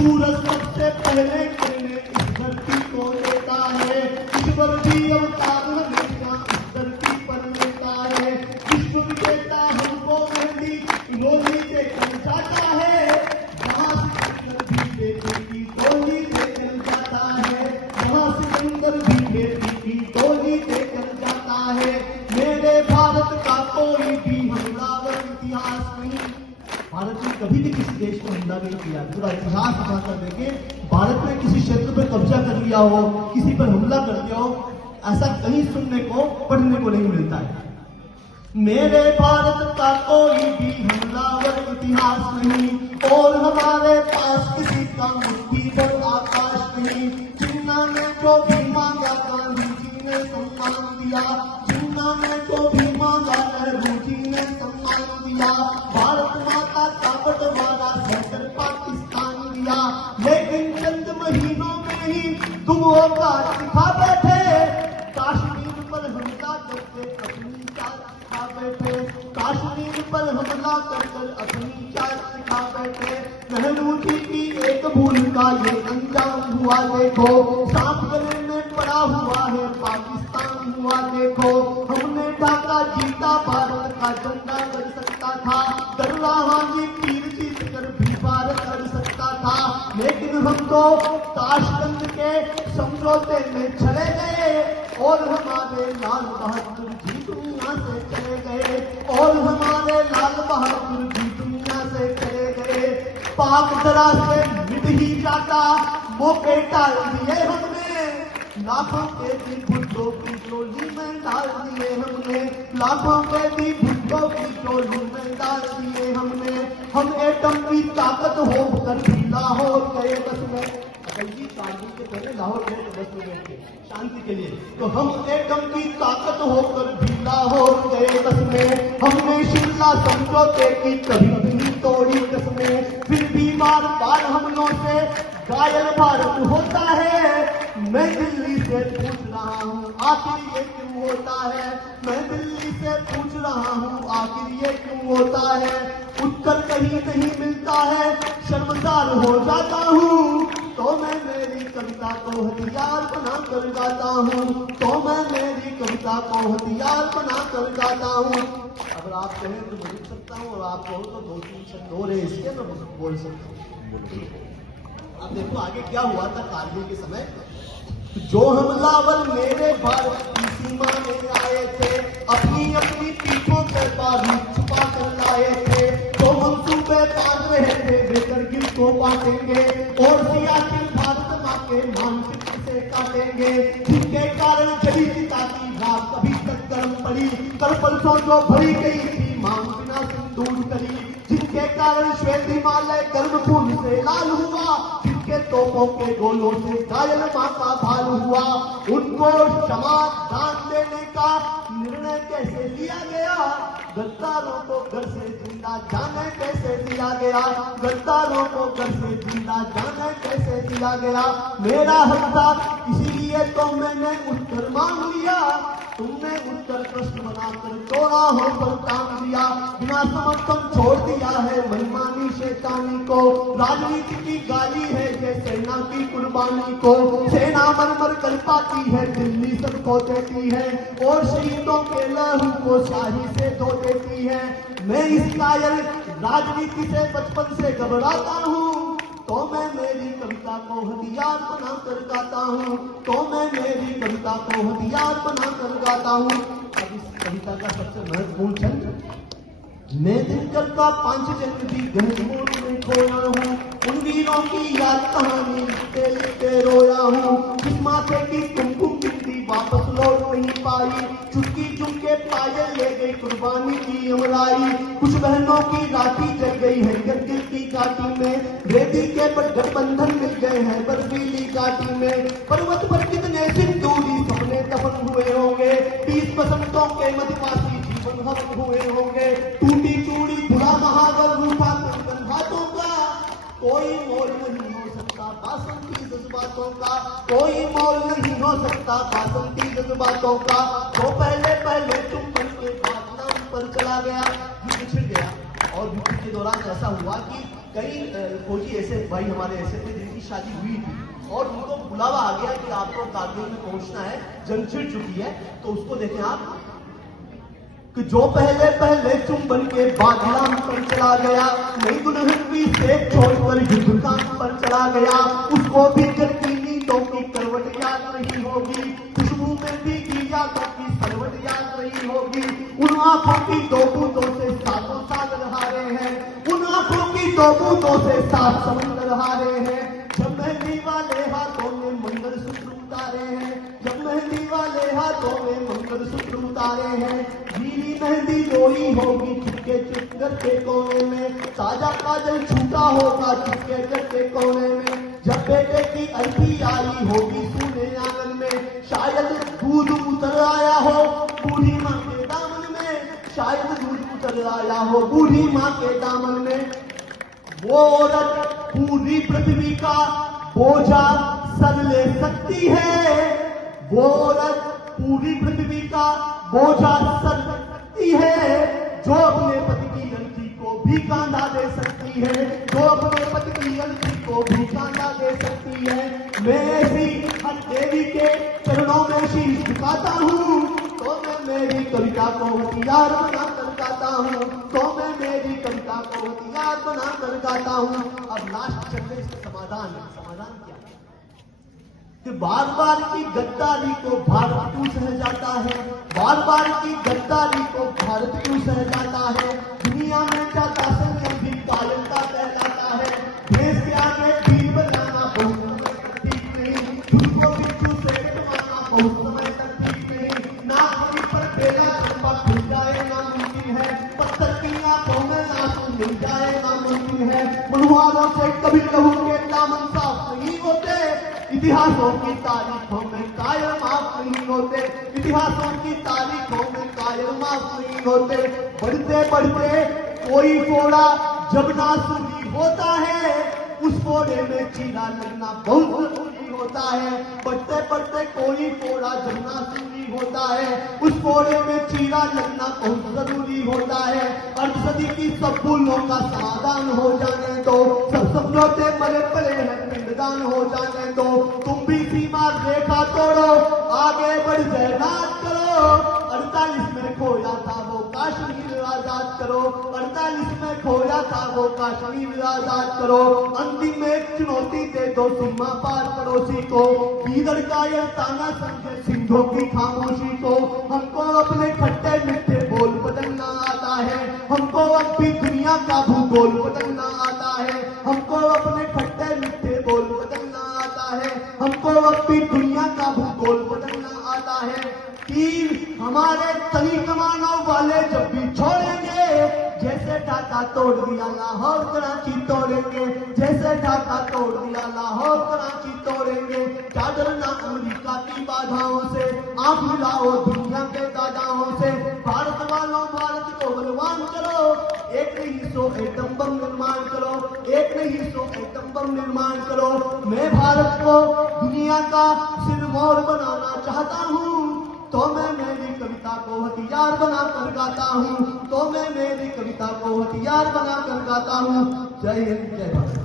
सूरज सबसे पहले किरणें इस धरती को देता है। ईश्वर भी अवतार हमेशा इस धरती पर लेता है। विश्व विजेता हमको मेहंदी रोली देकर जाता है। वहां सिकंदर भी बेटी की टोली देकर जाता है। वहां सिकंदर भी बेटी की टोली देकर जाता है। मेरे भारत का कोई भी हमलावर इतिहास नहीं। भारत ने कभी भी किसी देश को हमला नहीं किया। पूरा इतिहास उठाकर देखें, भारत ने किसी क्षेत्र पर कब्जा कर लिया हो, किसी पर हमला कर दिया हो, ऐसा कहीं सुनने को पढ़ने को नहीं मिलता है। मेरे भारत का कोई भी हमलावर इतिहास नहीं और हमारे पास किसी का मुट्ठी पर आकाश नहीं। जिन्ना ने जो भी मांगा गांधी जी ने सम्मान दिया। जिन्ना ने जो भी मांगा नेहरू जी ने सम्मान दिया। भारत माता का बंटवारा सहकर पाकिस्तान दिया। लेकिन चंद महीनों में ही तुम औकात दिखा बैठे। कश्मीर पर हमला करके अपनी जात दिखा बैठे। कश्मीर पर हमला कर अपनी जात दिखा बैठे। नेहरू जी की एक भूल का ये अंजाम हुआ देखो। सांप गले में पड़ा हुआ है पाकिस्तान हुआ देखो। हमने ढाका जीता, भारत का झंडा कर सकता था। दर्रा हाजी तीर जीत कर भी भारत कर सकता था। लेकिन हम तो ताशकंद के समझौते में चले गए और हमारे लाल बहादुर जी दुनिया से चले गए। और हमारे लाल बहादुर जी दुनिया से चले गए। पाक जरा से मिट ही जाता, मौके टाल दिए हमने। लाखों के भी भुट्टो की टोली में डाल दिए हमने। लाखों के भी भुट्टो की टोली में डाल दिए हमने। हम एटम की ताकत होकर भी लाहौर गए बस में। अटल जी 4 दिन के पहले लाहौर गए थे बस में बैठ के शांति के लिए। तो हम एटम की ताकत होकर भी लाहौर गए बस में। हमने शिमला समझौते की कभी नहीं तोड़ी कसमें। फिर भी बार बार हमलों से घायल भारत होता है। मैं दिल्ली से पूछ रहा हूँ आखिर ये क्यों होता है। मैं दिल्ली से पूछ रहा हूँ आखिर ये क्यों होता है। उत्तर कहीं नहीं मिलता है, शर्मसार हो जाता हूँ। तो मैं मेरी कविता को हथियार बना कर गाता हूँ। तो मैं मेरी कविता को हथियार बना कर गाता हूँ। अगर आप कहें तो मैं लिख सकता हूँ और आप कहो तो 2-3 शब्द और है इसके मैं बोल सकता हूँ। अब देखो आगे क्या हुआ था कारगिल के समय। जो हमलावर मेरे भारत की सीमा में आए थे, अपनी अपनी पीठों पर बारूद छुपा कर लाए थे। तो मंसूबे बांध रहे थे वे करगिल को बांटेंगे और सियाचिन भारत माँ के मानचित्र से काटेंगे। जिनके कारण जली चिता की रात अभी तक गर्म पड़ी। कल परसों जो भरी गई थी मांग बिना सिंदूर करी। जिनके कारण श्वेत हिमालय गर्म खून से लाल हुआ। जिनके तोपों के गोलों से घायल माँ का भाल हुआ। उनको क्षमादान देने का निर्णय कैसे लिया गया। गद्दारों को घर से जिंदा जाने कैसे दिया गया। गद्दारों को घर से जिंदा जाने कैसे दिया गया। मेरा हक था इसीलिए तो मैंने उत्तर मांग लिया। तुमने उत्तर प्रश्न बनाकर चौराहों पर टांग दिया। बिना समर्थन छोड़ दिया है मनमानी शैतानी को। राजनीति की गाली है ये सेना की कुर्बानी को। सेना मर कर पाती है, दिल्ली सबको देती है और शहीदों के लहू को शाही से धो देती है। मैं इस कायल राजनीति से बचपन से घबराता हूँ। तो मैं मेरी कविता को हथियार बना कर गाता हूँ। तो मैं मेरी कविता को हथियार बना कर गाता हूँ। अब इस कविता का सबसे महत्वपूर्ण छंद, मैं दिनकर का 5 जनवरी घनघोर में खोया हूँ। उन वीरों की याद कहानी लिखते लिखते रोया हूँ। जिस माथे की कुमकुम गिनती वापस लौट नहीं पाई। चुटकी चुनके पायल ले गई कुर्बानी की अमराई। कुछ बहनों की राखी जल गई है करगिल की घाटी में। बेटी के गठबंधन मिल गए हैं बर्फीली घाटी में। पर्वत पर कितने सिंदूरी सपने दफन हुए होंगे। 20 बसंतों के मधुमासी जीवन हवन हुए होंगे। टूटी चूड़ी बुरा महावर रूठा कंगन हाथों का। कोई मोल नहीं हो सकता बासंती जज्बातों का। कोई मोल नहीं हो सकता बासंती जज्बातों का। तो पहले पहले तुम बन के बाद नाम पर चला गया। युद्ध छिड़ गया और युद्ध के दौरान ऐसा हुआ कि कई फौजी ऐसे भाई हमारे ऐसे थे जिनकी शादी हुई थी और उनको बुलावा आ गया कि आपको कारगिल में पहुंचना है, जंग छिड़ चुकी है। तो उसको देखें आप कि जो पहले पहले चुंबन के बाद गुलाम पर चला गया, नई दुल्हन भी से छोड़कर युद्ध काम पर चला गया, उसको भी जलती नींदों की करवट याद नहीं होगी, खुशबू में भी यादों की सरवट याद नहीं होगी। उन आंखों की दो बूंदों से सातों सागर हारे हैं, उन आंखों की दो बूंदों से सात समुद्र हारे हैं। जब मेहंदी वाले हाथों में मंगलसूत्र उतारे हैं, जब मेहंदी वाले हाथों में मंगलसूत्र उतारे हैं, गीली मेहंदी रोई होगी चुपके चुपकर के कोने में, ताजा काजल छूटा होगा चुपके चुपके कोने में। जब बेटे की अर्थी आई होगी सूने आंगन में, शायद दूध उतर आया हो बूढ़ी माँ के दामन में, शायद दूध उतर आया हो बूढ़ी माँ के दामन में। वो औरत पूरी पृथ्वी का बोझा सर ले सकती है, वो औरत पूरी पृथ्वी का बोझा सर सकती है, जो अपने पति की अर्थी को भी कांधा दे सकती है, जो अपने पति की अर्थी को भी कांधा दे सकती है। मैं ऐसी हर देवी के चरणों में शीश झुकाता हूँ, तो मैं मेरी कविता को हथियार बना कर गाता हूँ, तो मैं मेरी कविता को हथियार बना कर गाता हूँ। अब लास्ट चलने इसका समाधान क्या है कि बार बार की गद्दारी को भारत क्यों सह जाता है, बार बार की गद्दारी को भारत क्यों सह जाता है। दुनिया में जाता संयम भी पालन का कहलाता है, देश के आगे भीड़ बनाना बहुत ठीक नहीं, खुद को बिच्छू से कटवाना बहुत समय तक ठीक नहीं। नाक पर बेला लंबा खुल जाए नामुमकिन है, पत्थर की आंखों में आंसू मिल जाए नामुमकिन है। मनुहारों से कभी लहू के दामन साफ नहीं होते, इतिहासों की तारीखों में कायल माफ नहीं होते, इतिहासों की तारीखों में कायल माफ नहीं होते। बढ़ते बढ़ते कोई फोड़ा जब नासुरी होता है, उस फोड़े में चीरा लगना बहुत जरूरी होता है। बढ़ते बढ़ते कोई फोड़ा जब नासुरी होता है, उस फोड़े में चीरा लगना बहुत जरूरी होता है। अर्धसदी की सब भूलों का समाधान हो जाने दो, सब सपनों से मरे पड़े हैं पिंडदान हो जाने दो। तुम भी सीमा रेखा तोड़ो, आगे बढ़ जयनाद करो, 48 में खोया था वो काश्मीर आजाद करो, 48 में खोया था वो काश्मीर आजाद करो। अंतिम में एक चुनौती दे दो सीमा पार पड़ोसी को, ईदर का यह ताना समझे सिंधों की खामोशी को। हमको अपने खट्टे मीठे बोल बदलना आता है, हमको अब भी दुनिया का भूगोल बदलना आता है, हमको अपने खट्टे मीठे बोल बदलना आता है, हमको अब भी दुनिया का भूगोल बदलना आता है। तीर हमारे तनी कमानों वाले जब भी छोड़ेंगे, जैसे ढाका तोड़ दिया लाहौर कराची तोड़ेंगे, जैसे ढाका तोड़ दिया लाहौर कराची तोड़ेंगे। चादर ना अमेरिका की बाधाओं से, आंख मिलाओ दुनिया के दादाओं से। भारत वालों भारत को बलवान करो, एक नहीं 100 एटम बम निर्माण करो, एक नहीं 100 एटम बम निर्माण करो। मैं भारत को दुनिया का सिरमौर बनाना चाहता हूँ, तो मैं मेरी कविता को हथियार बना कर गाता हूँ, तो मैं मेरी कविता को हथियार बना कर गाता हूँ। जय हिंद जय भारत।